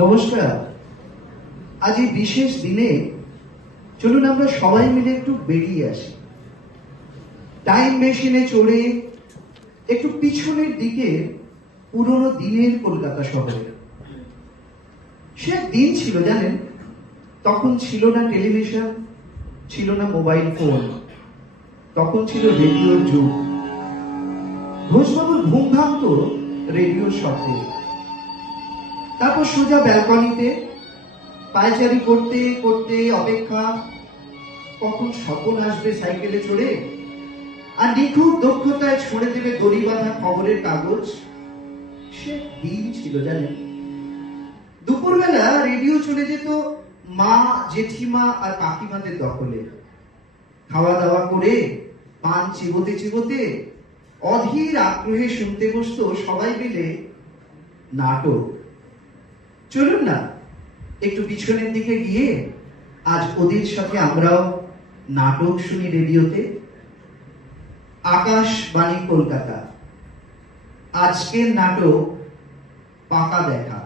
নমস্কার। আজ এই বিশেষ দিনে চলুন আমরা সবাই মিলে একটু বেরিয়ে আসি, টাইম মেশিনে চড়ে একটু পিছনের দিকে পুরনো দিনের কলকাতা শহরে। সে এক দিন ছিল জানেন, তখন ছিল না টেলিভিশন, ছিল না মোবাইল ফোন, তখন ছিল রেডিওর যুগ। ঘোষবাবুর ঘুম ভাঙতো রেডিওর শব্দে। তারপর সোজা ব্যালকনিতে পায়চারি করতে করতে অপেক্ষা, কখন স্বপন আসবে সাইকেলে চড়ে আর নিখুঁত দক্ষতায় ছড়ে দেবে দড়ি বাঁধা খবরের কাগজ। সে দিন ছিল জানেন। দুপুরবেলা রেডিও চলে যেত মা, জেঠিমা আর কাকিমাদের দখলে। খাওয়া দাওয়া করে পান চিবোতে চিবোতে অধীর আগ্রহে শুনতে বসতো সবাই মিলে নাটক। চলুন না একটু পিছনের দিকে গিয়ে আজ ওদের সাথে আমরাও নাটক শুনি রেডিওতে। আকাশবাণী কলকাতা, আজকের নাটক পাকা দেখা।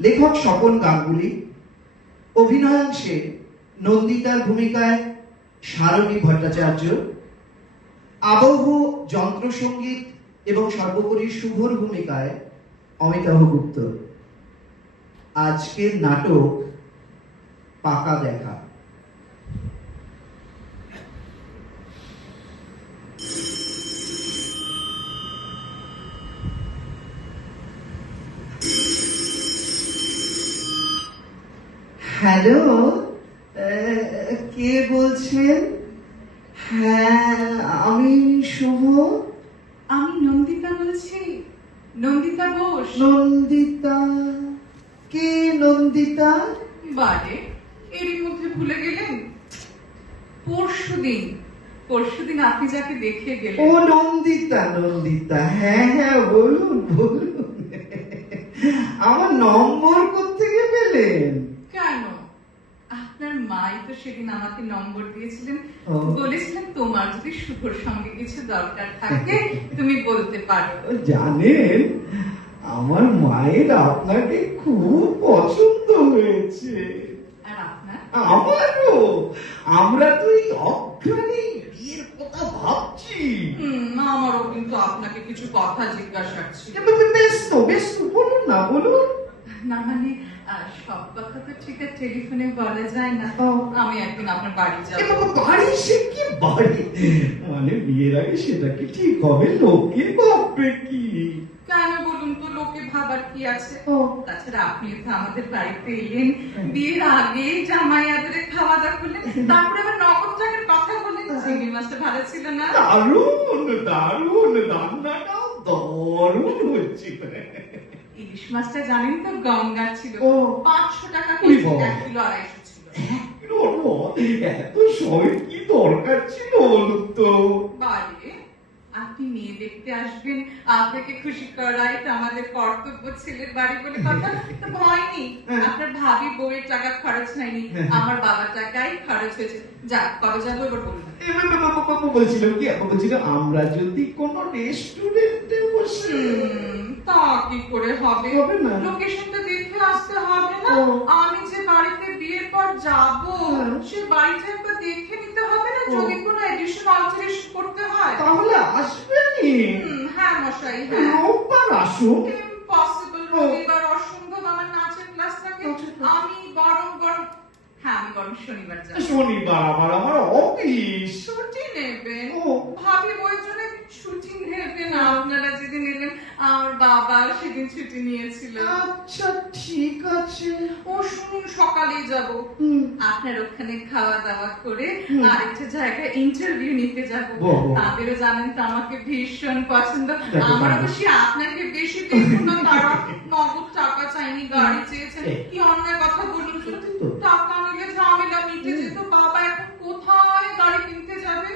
লেখক স্বপন গাঙ্গুলি, অভিনয়াংশে নন্দিতার ভূমিকায় সারণী ভট্টাচার্য, আবহ যন্ত্রসঙ্গীত এবং সর্বোপরি শুভর ভূমিকায় অমিতাভ গুপ্ত। আজকের নাটক পাকা দেখা। হ্যালো, কে বলছেন? হ্যাঁ, আমি শুভ। আমি নন্দিতা বলছি, নন্দিতা বোস। নন্দিতা? কে নন্দিতা? বারে এরই মধ্যে ভুলে গেলেন? পরশুদিন আপনি যাকে দেখে গেলেন। ও নন্দিতা, নন্দিতা, হ্যাঁ হ্যাঁ, বলুন বলুন। আমার নম্বর কোত্থেকে পেলেন? কেন, আপনার মাই তো সেদিন আমাকে নম্বর দিয়েছিলেন, ও। বলেছিলেন তোমার যদি শুভর সঙ্গে কিছু দরকার থাকে তুমি বলতে পারো। জানেন, আমার মায়ের আপনাকে খুব পছন্দ হয়েছে। আর আপনার? আমারও। আমরা তো এই অজ্ঞানী বিয়ের কথা ভাবছি। আমারও কিন্তু আপনাকে কিছু কথা জিজ্ঞাসা ছিল। বেশ তো, বলুন না, বলুন। না মানে সব কথা তো ঠিক আছে টেলিফোনে বলা যায় না। ও। আমি একদিন আপনার বাড়ি এ যাবো। বাবা, বাড়ি? সে কি বাড়ি? মানে বিয়ের আগে সেটা কি ঠিক হবে? লোকে ভাববে কি? কেন বলুন তো, লোকে ভাবার কি আছে? ও। তাছাড়া আপনি তো আমাদের বাড়িতে এলেন, বিয়ের আগে জামাই আদরে খাওয়া দাওয়া করলেন, তারপরে আবার নগদ টাকার কথা বললেন। চিংড়ি মাছটা ভালো ছিল না? দারুণ দারুণ, রান্নাটাও দারুণ হচ্ছিল। ইলিশ মাছটা জানেন তো গঙ্গার ছিল, ও। 500 টাকা ওরে কেজি, বাবা। 1 কিলো 250 ছিল। এত সবাই কি দরকার ছিল বলুন তো? বাড়ি আপনি মেয়ে দেখতে আসবেন, আপনাকে খুশি করা এটা আমাদের কর্তব্য। ছেলের বাড়ি বলে কথা, তো ভয় নেই। আপনার ভাবি বউয়ের টাকা খরচ হয়নি, আমার বাবার টাকাই খরচ হয়েছে। যাক, কবে যাবো এবার বলুন। বলছিলাম আমরা যদি কোনো রেস্টুরেন্টে বসে। তা কি করে হবে? হবে না। লোকেশনটা দেখে আসতে হবে না? ও। আমি যে বাড়িতে বিয়ের পর যাবো হ্যাঁ। সে বাড়িটা একবার দেখে নিতে হবে না, ও। যদি কোনো এডিশন অল্টারেশন করতে হয়। তাহলে আসবেনি? হ্যাঁ মশাই, হ্যাঁ। রোববার আসুন। ইম্পসিবল, ও। রবিবার অসম্ভব, আমার নাচের ক্লাস থাকে। নাচের ক্লাস। আমি বরং শনিবার যাব। শনিবার আমার অফিস। ছুটি নেবেন? ও। ভাবি ওই জন্য ছুটি নেবেন। আপনারা যেদিন এলেন আমার বাবা সেদিন ছুটি নিয়েছিল। আচ্ছা ঠিক আছে। ও শুনুন, সকালেই যাব। হুম। আপনার ওখানে খাওয়া দাওয়া করে হুম। আরেকটা জায়গায় ইন্টারভিউ নিতে যাব। বাবা। তাদেরও জানেন তো আমাকে ভীষণ পছন্দ। দেখো, আমার দেখো। অবশ্যই আপনাকে বেশি দেখুন না, তারা নগদ টাকা চাইনি, গাড়ি চেয়েছেন। এ। কি অন্যায় কথা বলুন তো। সত্যি তো। টাকা নিলে ঝামেলা মিটে যেত। বাবা এখন কোথায় গাড়ি কিনতে যাবে?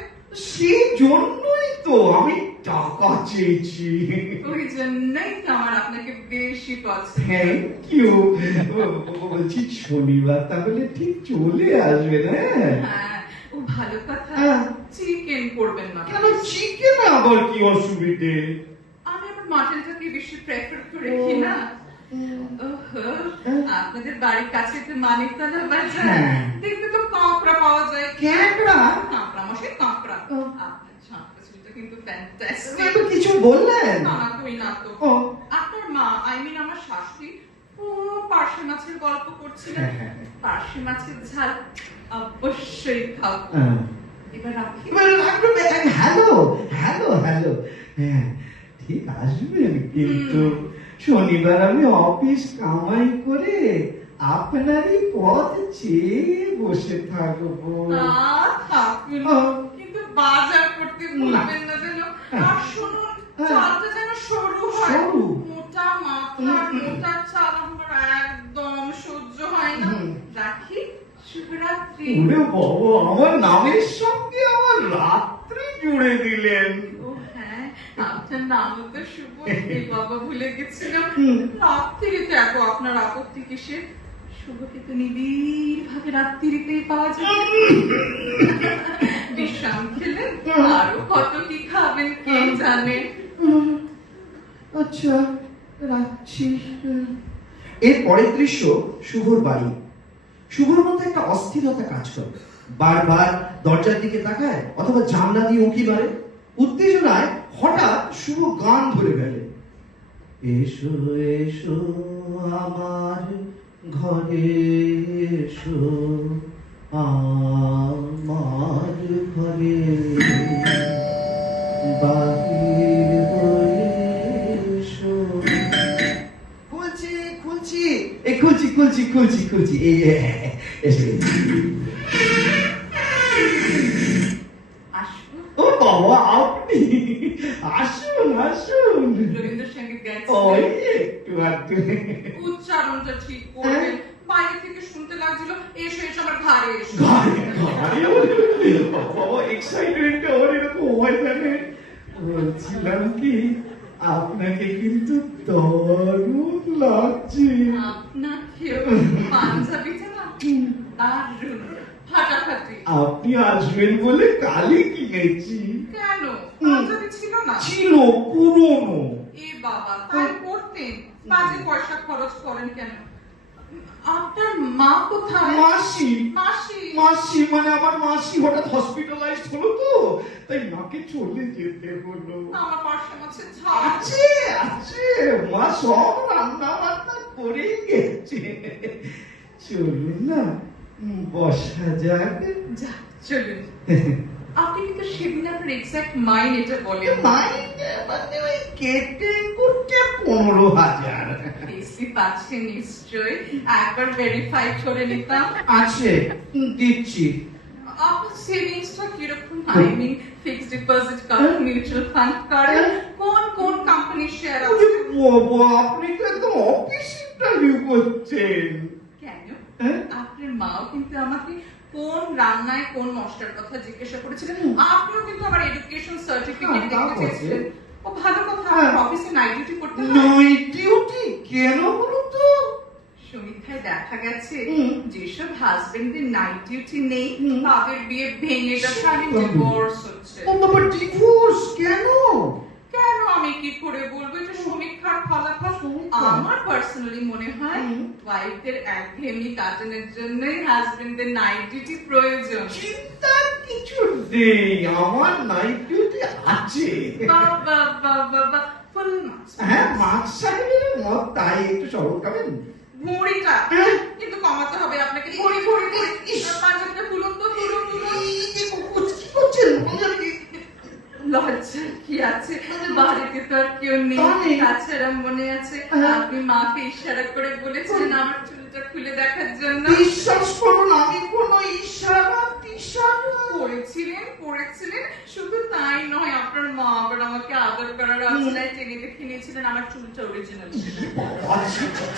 সেই জন্যই তো আমি টাকা চেয়েছি। ওই জন্যই তো আমার আপনাকে বেশি পছন্দ। Thank you. বলছি শনিবার তাহলে ঠিক চলে আসবেন? হ্যাঁ। হ্যাঁ, ও ভালো কথা। হ্যাঁ। চিকেন করবেন না? কেন, চিকেন আবার কি অসুবিধে? আমি আবার মাটনটাকে বেশি প্রেফার করি কি না। ওহো, আপনাদের বাড়ির কাছে তো মানিকতলা বাজার, হ্যাঁ। দেখতে তো কাঁকড়া পাওয়া যায়। ক্যাঁকড়া? কাঁকড়া মশাই কাঁকড়া। ও। আপনার ঝাঁকড়া ঝুড়িটা কিন্তু fantastic। একটু কিছু বললেন? না না, কই না তো। ও। আপনার মা, আমার শাশুড়ি পুরো পার্শে মাছের গল্প করছিলেন। হ্যাঁ। পার্শে মাছের ঝাল অবশ্যই খাবো। এবার রাখি। এবার রাখবেন, হ্যালো হ্যালো হ্যালো, হ্যাঁ ঠিক আসবেন, কিন্তু শনিবার আমি অফিস কামাই করে আপনারই পথ চেয়ে বসে থাকবো। থাকুন, ও। কিন্তু বাজার করতে ভুলবেন না যেন। আর শুনুন, চালটা যেন সরু হয়। সরু? মোটা মাথার মোটা চাল আমার একদম সহ্য হয় না। রাখি, শুভরাত্রি। ওরে বাবা, আমার নামের সঙ্গে আমার রাত্রি জুড়ে দিলেন। ও হ্যাঁ, আপনার নামও তো শুভ। এই বাবা ভুলে গেছিলাম। রাত্রিতে এত আপনার আপত্তি কিসের? শুভকে তো নিবিড় ভাবে রাত্রিতেই পাওয়া যাবে। বিশ্রাম খেলে আরো কত কি খাবেন কে জানে। আচ্ছা, রাখছি। এর পরের দৃশ্য শুভর বাড়ি। শুভর মধ্যে একটা অস্থিরতা কাজ করে, বারবার দরজার দিকে তাকায় অথবা জানলা দিয়ে উঁকি মারে। উত্তেজনায় হঠাৎ শুভ গান ধরে ফেলে। এসো এসো আমার ঘরে, এসো আমার ঘরে, বাহির হয়ে এসো। খুলছি খুলছি, এই খুলছি খুলছি খুলছি খুলছি, এই এসে আসবো? ও বাবা, আপনি আসুন আসুন। রবীন্দ্রসঙ্গীত ওই গাইছিলেন। একটু আধটু। উচ্চারণটা ঠিক করবেন। বাইরে থেকে শুনতে লাগছিল, এসো এসো আমার ঘরে এসো। বাবা, এক্সাইটমেন্টে আমার এরকম হয় জানেন। বলছিলাম কি, আপনাকে কিন্তু দারুণ লাগছে। আপনাকেও পাঞ্জাবিটা না দারুণ, ফাটাফাটি। আপনি আসবেন বলে কালই কিনেছি। কেন পাঞ্জাবি ছিল না? ছিল, পুরনো। এ বাবা, তাই করতেন? বাজে পয়সা খরচ করেন কেন? আপনার মা কোথায়? মাসি মাসি? মাসি মানে আমার মাসি হঠাৎ হসপিটালাইজড হলো তো, তাই মাকে চলে যেতে হলো। আমার পার্শ্ব মাছের ঝাল আছে আছে, মা সব রান্না বান্না করে গেছে। চলুন না, বসা যাক। যা, চলুন। আপনি কিন্তু সেদিন আপনার এক্সাক্ট মাইন এটা বলেন। মাইনে মানে ওই কেটে কুটে 15,000 এসি পাচ্ছে নিশ্চয়ই, একবার ভেরিফাই করে নিতাম। আছে, দিচ্ছি। আপনার সেভিংসটা কিরকম? আই মিন ফিক্সড ডিপোজিট করেন, মিউচুয়াল ফান্ড করেন, কোন কোন কোম্পানির শেয়ার আছে? বাবা, আপনি তো একদম অফিস ইন্টারভিউ করছেন। কেন? হ্যাঁ? আপনার মাও কিন্তু আমাকে কোন রান্নায় কোন মশলার কথা জিজ্ঞাসা করেছিলেন। আপনিও কিন্তু আমার এডুকেশন সার্টিফিকেট তা দেখতে বটে। চেয়েছিলেন। ও ভালো কথা, হ্যাঁ। আমার অফিসে নাইট ডিউটি করতে হয়। নাইট ডিউটি কেন বলুন তো? সমীক্ষায় দেখা গেছে হুম। যেসব হাজবেন্ডদের নাইট ডিউটি নেই হুম। তাদের বিয়ে ভেঙে যাচ্ছে, আর হুম। ডিভোর্স হচ্ছে। ও বাবা, ডিভোর্স কেন? কেন আমি কি করে বলবো? এটা সমীক্ষার ফলাফল। সমীক্ষা? আমার পার্সোনালি মনে হয় হুম। ওয়াইফদের একঘেয়েমি কাটানোর জন্যই হাজবেন্ডদের নাইট ডিউটি প্রয়োজন। চিন্তার কিছু নেই, আমার নাইট ডিউটি আছে। বাবা বাবা বাবা, ফুল মাছ। হ্যাঁ, মাছ সাহেবের মত, তাই একটু শরবত খাবেন? মুড়িটা হ্যাঁ। কিন্তু কমাতে হবে আপনাকে। মুড়ি মুড়ি মুড়ি, পাঞ্জাবিটা তুলুন তো, তুলুন তুলুন। কি করছেন? লজ্জার কি আছে? বাড়িতে তো আর কেউ নেই। তা নেই। তাছাড়া মনে আছে হ্যাঁ। আপনি মাকে ইশারা করে বলেছিলেন আমার চুলটা খুলে দেখার জন্য। বিশ্বাস করুন, আমি কোনো ইশারা টিশারা করেছিলেন। শুধু তাই নয়, আপনার মা আবার আমাকে আদর করার অবস্থায় টেনে দেখে নিয়েছিলেন আমার চুলটা অরিজিনাল ছিল।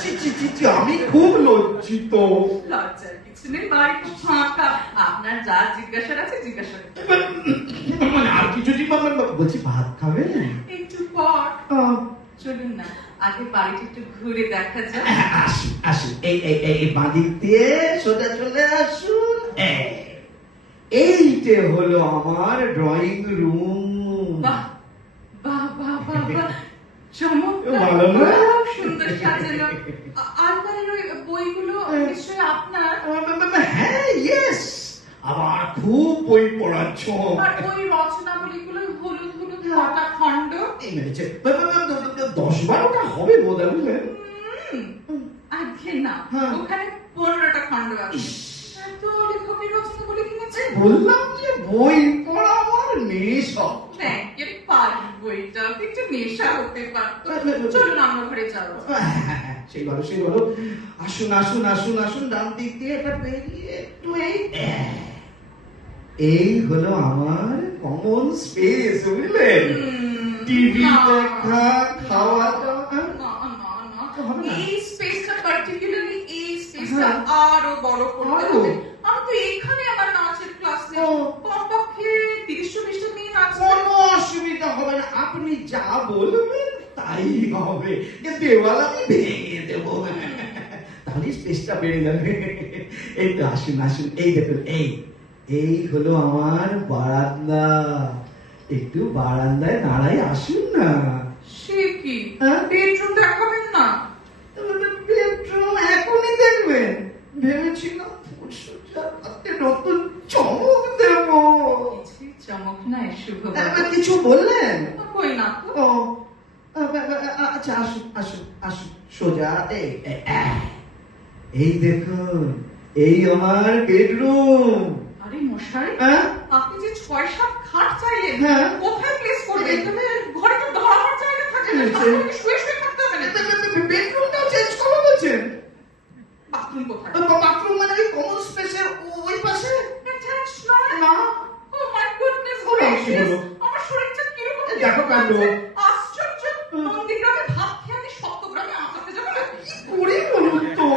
ছি, ছি, ছি, ছি, ছি, আমি খুব লজ্জিত। লজ্জার কিছু নেই, বাড়িটা ফাঁকা। আপনার যা জিজ্ঞাসার আছে জিজ্ঞাসা করুন। মানে আর কিছু বলছি, ভাত খাবেন? একটু পর চলুন না, আগে বাড়িটা একটু ঘুরে দেখা যাক। আসুন আসুন, এই বাঁদিক দিয়ে সোজা চলে আসুন। এইটা হলো আমার ড্রয়িং রুম। বাহ বাহ বাহ বাহ বাহ, চমৎকার, ভালো না? খুব সুন্দর সাজানো। আলমারির ওই বইগুলো নিশ্চয়ই আপনার। হ্যাঁ, ইয়েস, আমার খুব বই পড়ার শখ। আর ওই রচনাবলীগুলো হলুদ হলুদ কাটা খণ্ড। এই মেরেছে 10-12টা হবে বোধ হয়, বুঝলেন? আগে না, হ্যাঁ। ওখানে 15টা খণ্ড আছে। ইস, এত লেখকের রচনাবলী কিনেছেন? বললাম যে বই পড়া আমার নেশা। ব্যাংকের পাস বইটা একটু নেশা হতে পারতো। চলুন আমরা ঘরে যাবো। সেই বলো, আসুন আসুন আসুন আসুন, ডান দিক দিয়ে এটা বেরিয়ে একটু এই হলো আমার কমন স্পেস, বুঝলেন? টিভি না। দেখা, খাওয়া দাওয়া। না, না, না। হবে না? এই স্পেসটা পার্টিকুলারলি এই স্পেসটা হ্যাঁ। আরো বড় করতে আরো? হবে। আমি তো এখানে আমার নাচের ক্লাস নেই। ও। কমপক্ষে 30-40টা মেয়ে নাচবে। কোনো অসুবিধা হবে না, আপনি যা বলবেন তাই হবে। দেওয়াল আমি ভেঙে দেবো, তাহলে স্পেসটা বেড়ে যাবে। এই তো আসুন আসুন, এই দেখুন, এই হলো আমার বারান্দা। একটু বারান্দায় দাঁড়াই, আসুন না। সে কি? হ্যাঁ? বেডরুম দেখাবেন না? বেডরুম এখনই দেখবেন? ভেবেছিলাম ফুলসজ্জার হাতে নতুন চমক দেবো। কিছুই চমক নাই শুভ কিছু বললেন? কই না তো। ও, আচ্ছা, আসুন আসুন আসুন, সোজা এই দেখুন, এই আমার বেডরুম। আরে মশাই, হ্যাঁ? আপনি যে 6-7 খাট চাইলেন, হ্যাঁ। কোথায় প্লেস করবেন? এখানে। ঘরে তো ধরার জায়গা থাকে না, নিচে। আপনাকে শুয়ে শুয়ে থাকতে হবে না। বেডরুমটাও চেঞ্জ করবো বলছেন? বাথরুম কোথায়? বাথরুম মানে ওই কমন স্পেসের ওই পাশে? Attached নয়? না। Oh my goodness ও, কি gracious! হলো? আমার শরীরটা কিরকম দেখো কাণ্ড। লাগছে। আশ্চর্য! নন্দীগ্রামে ভাত খেয়ে আমি সপ্তগ্রামে আঁকাতে যাবো না? কি করে বলুন তো?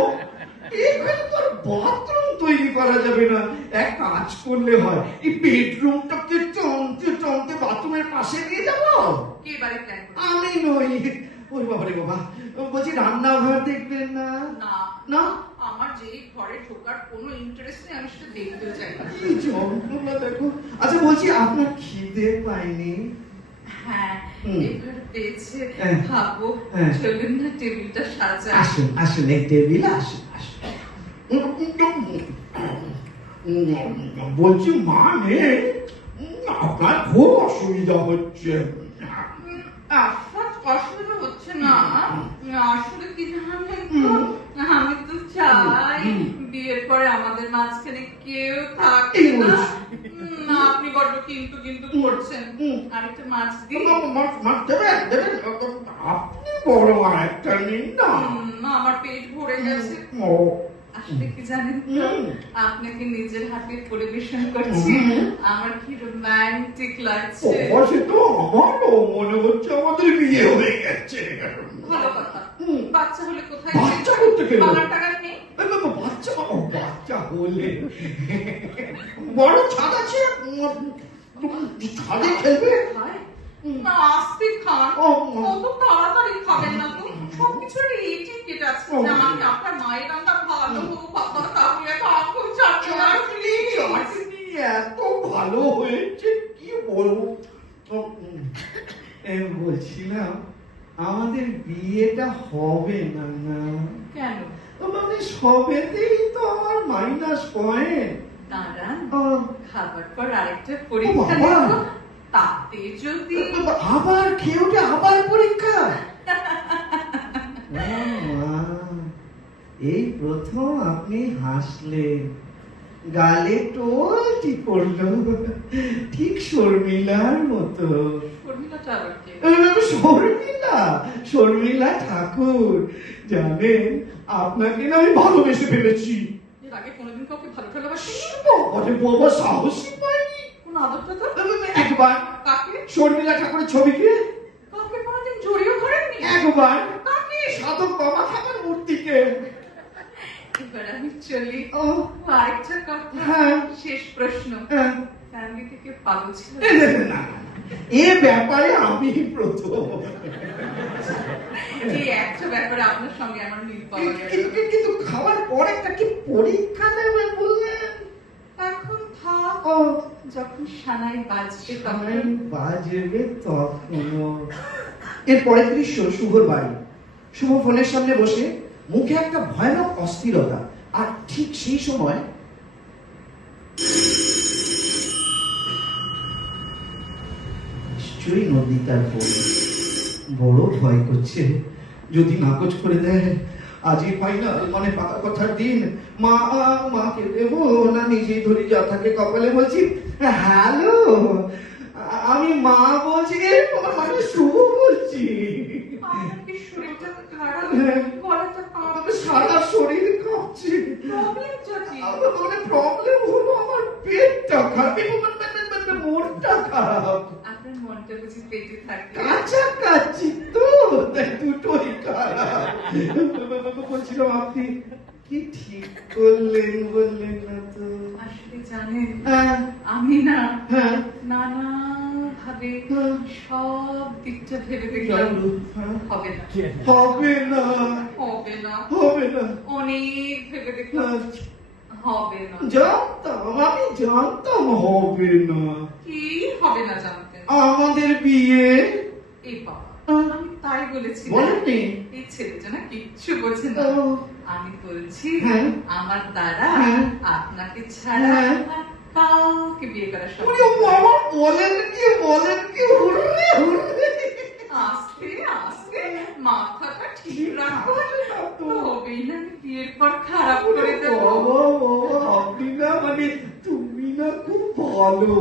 এখানে তো আর বাথরুম তৈরি করা যাবে না। এক কাজ করলে হয়, এই বেডরুমটাকে টানতে টানতে বাথরুমের পাশে নিয়ে যাবো। কে এবারে প্ল্যান করবে? আমি নই। ওই বাবারে বাবা, বলছি রান্নাঘর দেখবেন না? না, না? আমার যে ঘরে ঢোকার কোনো ইন্টারেস্ট নেই, আমি সেটা দেখতেও চাই না। কি যন্ত্রণা দেখো। আচ্ছা, বলছি আপনার খিদে পায়নি? হ্যাঁ, হুম। এবার পেয়েছে। হ্যাঁ। খাবো। হ্যাঁ। চলুন না টেবিলটা সাজাই। আসুন আসুন, এই টেবিলে আসুন আসুন। বলছি মানে আপনার খুব অসুবিধা হচ্ছে। অসুবিধা হচ্ছে না। আসলে কি জানেন তো, আমি তো চাই বিয়ের পরে আমাদের মাঝখানে কেউ থাকে এই না। বলিস। না, আপনি বড্ড কিন্তু করছেন। আরেকটা মাছ দিই? দেবেন দেবেন, আপনি বড় একটা নিন না। না, আমার পেট ভরে গেছে। ও, আসলে কি জানেন তো, আপনাকে নিজের হাতে পরিবেশন করছি, আমার কি রোমান্টিক লাগছে। সে তো আমারও মনে হচ্ছে আমাদের বিয়ে হয়ে গেছে। ভালো কথা। বাচ্চা হলে কোথায় বাচ্চা করতে গেলে? বাবার টাকা নেই? বাচ্চা হলে বড় ছাদ আছে, ছাদে খেলবে। খায়? না, আস্তে খান। ও, অত তাড়াতাড়ি খাবেন না তো। সবকিছুর এটিকেট আছে। ও। যেমন আপনার মায়ের রান্না ভালো হোক, বাবা তাহলে তো আঙ্গুল চাটবে না, please। চাটনি এত ভালো হয়েছে, কি বলবো। বলছিলাম আমাদের বিয়েটা হবে না না? কেন? মানে সবেতেই তো আমার মাইনাস পয়েন্ট। দাঁড়ান, খাবার পর আরেকটা পরীক্ষা বাবা। নেব, তাতে যদি আবার খেয়ে উঠে আবার পরীক্ষা? এই প্রথম আপনি হাসলেন, গালে টোলটি পড়লো, ঠিক শর্মিলার মতো। শর্মিলাটা আবার কে? শর্মিলা ঠাকুর। জানেন, আপনাকে না আমি ভালোবেসে ফেলেছি। এর আগে কোনোদিন কাউকে ভালো ভালোবাসেনি? বাবারে বাবা, সাহসই পাইনি। কোন আদরটা তো? একবার কাকে? শর্মিলা ঠাকুরের ছবিকে, কাউকে কোনোদিন জড়িয়েও ধরেননি? একবার কাকে? সাধক বাবা ঠাকুর মূর্তিকে। এবার আমি চলি। ও, আরেকটা কথা। হ্যাঁ। শেষ প্রশ্ন। হ্যাঁ। ফ্যামিলি থেকে পাগল ছিল? না, এ ব্যাপারে আমি প্রথম। এই একটা ব্যাপারে আপনার সঙ্গে আমার মিল পাওয়া গেল। কিন্তু খাওয়ার পর একটা কি পরীক্ষা নেবেন বললেন? এখন থাক, ও, যখন সানাই বাজবে সময় তখন। বাজবে তখনও। এর পরের দৃশ্য শুভর বাড়ি। শুভ ফোনের সামনে বসে, মুখে একটা ভয়ানক অস্থিরতা। আর ঠিক সেই সময় নিশ্চয়ই নন্দিতার ফোন। বড় ভয় করছে, যদি নাকচ করে দেয়। আজই ফাইনাল, মানে পাকা কথার দিন। মাকে দেবো না নিজেই ধরি, যা থাকে কপালে। বলছি, হ্যালো, আমি মা বলছি, মানে শুভ বলছি। আপনার কি শরীরটা খারাপ? হ্যাঁ। গলাটা কাঁপছে। সারা শরীর কাঁপছে। প্রবলেমটা কি? মানে প্রবলেম হলো আমার পেটটা খারাপ, মনটা খারাপ। আপনার মনটা বুঝি পেটে থাকে? কাছাকাছি তো, তাই দুটোই খারাপ। বলছিলাম, আপনি কি ঠিক করলেন বললেন না তো? আসলে জানেন, হ্যাঁ, আমি না হ্যাঁ, নানা ভাবে হ্যাঁ। সব দিকটা ভেবে দেখলাম, জানলো, হ্যাঁ। হবে না, হবে না, হবে না, হবে না। অনেক ভেবে দেখলাম, হবে না। জানতাম, আমি জানতাম হবে না। কি হবে না জানতেন? আমাদের বিয়ে। এই বাবা, আমি তাই বলেছি। বলেননি? এই ছেলেটা না কিচ্ছু বোঝে না। ও, আমি বলছি, হ্যাঁ। আমার দ্বারা হ্যাঁ। আপনাকে ছাড়া হ্যাঁ। আর কাউকে বিয়ে করা সম্ভব ওরে নয়। বাবা, বলেন কি, বলেন কি, হুররে, হুররে। আস্তে আস্তে মাথাটা ঠিক রাখো, তবেই না আমি বিয়ের পর খারাপ করে দেবো। বাবা, বাবা, আপনি না, মানে তুমি না খুব ভালো।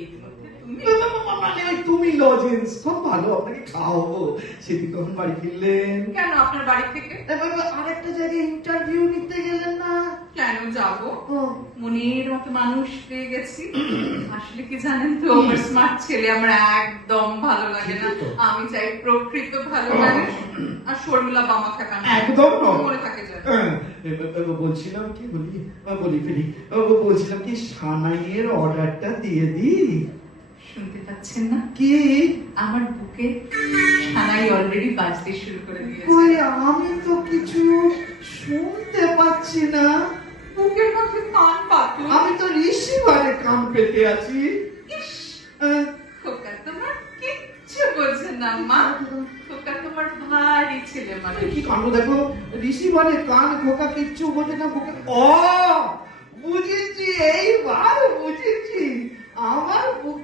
এর মধ্যে তুমি না, না, না, মানে ওই তুমি লজেন্স খুব ভালো, আপনাকে খাওয়াবো। সেদিন কখন বাড়ি ফিরলেন? কেন আপনার বাড়ি থেকে? এবার আরেকটা জায়গায় ইন্টারভিউ নিতে গেলেন না? কেন যাব? ও, মনের মতো মানুষ পেয়ে গেছি। আসলে কি জানেন তো, আমার স্মার্ট ছেলে আমার একদম ভালো লাগে না। আমি চাই প্রকৃত ভালো মানুষ, আর শর্মিলা বামা থাকা না। একদম নয়। মনে থাকে যেন। বলছিলাম কি, বলি ফেলি, বলছিলাম কি, সানাইয়ের অর্ডারটা দিয়ে দিই। শুনতে পাচ্ছেন না? কি? আমার বুকে সানাই অলরেডি বাজতে শুরু করে দিয়েছে। কই, আমি তো কিছু শুনতে পাচ্ছি না। বুকের মধ্যে কান পাতুন। আমি তো রিসিভারে কান পেতে আছি। ইস, আহ, খোকা তোমার কিচ্ছু বোঝে না মা। খোকা তোমার ভারী ছেলে মানুষ। কি কাণ্ড দেখো, রিসিভারে কান, খোকা কিচ্ছু বোঝে না, বুকে। ও, বুঝেছি, এইবার বুঝেছি। আমার বুকে